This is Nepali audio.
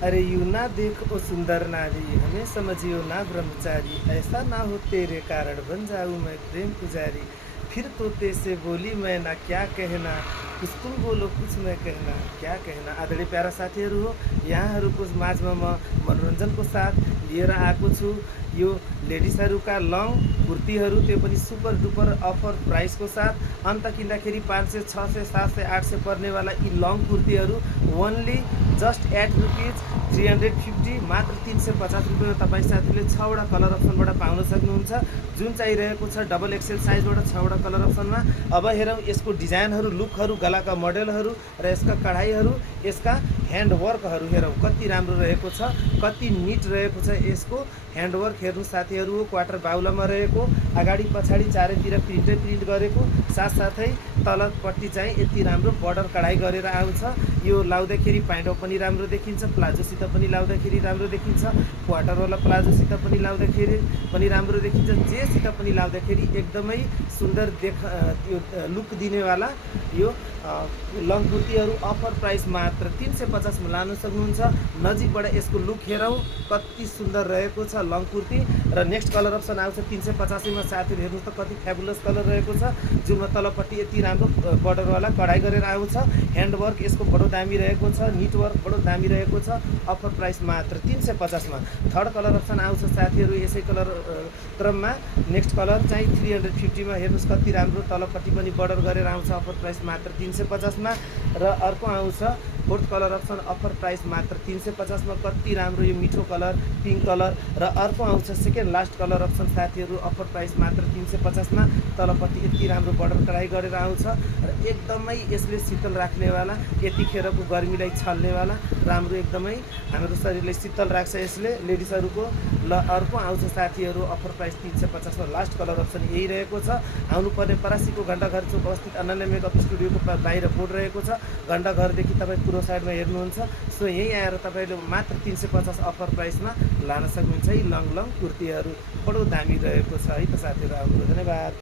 अरे यूं ना देख ओ सुंदर नारी, हमें समझियो ना ब्रह्मचारी, ऐसा ना हो तेरे कारण बन जाऊं मैं प्रेम पुजारी। फिर तोते से बोली मैं ना क्या कहना, कुछ तुम बोलो कुछ मैं कहना, क्या कहना। आदरणीय प्यारा साथीहरू हो, यहाँहरूको माझमा म मनोरञ्जनको साथ लिएर आएको छु यो लेडिजहरूका लङ कुर्तीहरू, त्यो पनि सुपर डुपर अफर प्राइसको साथ। अन्त किन्दाखेरि 500, 600, 700, 800 पर्नेवाला यी लङ कुर्तीहरू ओन्ली जस्ट एट रुपिज 350, मात्र 350 रुपियाँमा तपाईँ साथीले 6वटा कलर अप्सनबाट पाउन सक्नुहुन्छ। जुन चाहिरहेको छ डबल एक्सेल साइजबाट 6वटा कलर अप्सनमा। अब हेरौँ यसको डिजाइनहरू, लुकहरू, गलाका मोडलहरू र यसका कढाइहरू, यसका ह्यान्डवर्कहरू हेरौँ कति राम्रो रहेको छ, कति निट रहेको छ यसको ह्यान्डवर्क। हेर्नु साथीहरू, क्वार्टर बाहुलामा रहेको, अगाडि पछाडि चारैतिर प्रिन्ट गरेको, साथसाथै तलपट्टि चाहिँ यति राम्रो बर्डर कढाइ गरेर आउँछ। यो लाउँदाखेरि प्यान्टमा पनि राम्रो देखिन्छ, प्लाजोसित पनि लाउँदाखेरि राम्रो देखिन्छ, क्वार्टरवाला प्लाजोसित पनि लाउँदाखेरि पनि राम्रो देखिन्छ, जेसित पनि लाउँदाखेरि एकदमै सुन्दर यो लुक दिनेवाला यो लङ कुर्तीहरू अफर प्राइस मात्र 350 मा लान सक्नुहुन्छ। नजिकबाट यसको लुक हेरौँ कति सुन्दर रहेको छ लङ कुर्ती। र नेक्स्ट कलर अप्सन आउँछ 385 मा। साथीहरू हेर्नुहोस् त कति फ्याबुलस कलर रहेको छ, जुनमा तलपट्टि यति राम्रो बर्डरवाला कढाइ गरेर आउँछ। ह्यान्डवर्क यसको बडो दामी रहेको छ, निट वर्क बडो दामी रहेको छ। अफर प्राइस मात्र 350 मा। थर्ड कलर अप्सन आउँछ साथीहरू यसै कलर क्रममा। नेक्स्ट कलर चाहिँ 350 मा। हेर्नुहोस् कति राम्रो तलपट्टि पनि बर्डर गरेर आउँछ, अफर प्राइस मात्र 350 मा। र अर्को आउँछ fourth colour option, offer price मात्र 350 मा। कति राम्रो यो मिठो कलर पिङ्क कलर। र अर्को आउँछ सेकेन्ड लास्ट कलर अप्सन साथीहरू, अफर प्राइस मात्र 350 मा। तलपट्टि यति राम्रो बर्डर कढाइ गरेर आउँछ र एकदमै यसले शीतल राख्नेवाला, यतिखेरको गर्मीलाई छल्नेवाला राम्रो, एकदमै हाम्रो शरीरलाई शीतल राख्छ यसले लेडिजहरूको। ल अर्को आउँछ साथीहरू अफर प्राइस 350 मा। लास्ट कलर अप्सन यही रहेको छ। आउनुपर्ने परासीको घण्टाघर चोक अवस्थित अनन्या मेकअप स्टुडियोको बाहिर बोर्ड रहेको छ। घण्टाघरदेखि तपाईँ पुरो साइडमा हेर्नुहुन्छ। सो यहीँ आएर तपाईँले मात्र 350 अफर प्राइसमा लान सक्नुहुन्छ यी लङ कुर्तीहरू। बडो दामी रहेको छ है त साथीहरू, आउनु धन्यवाद।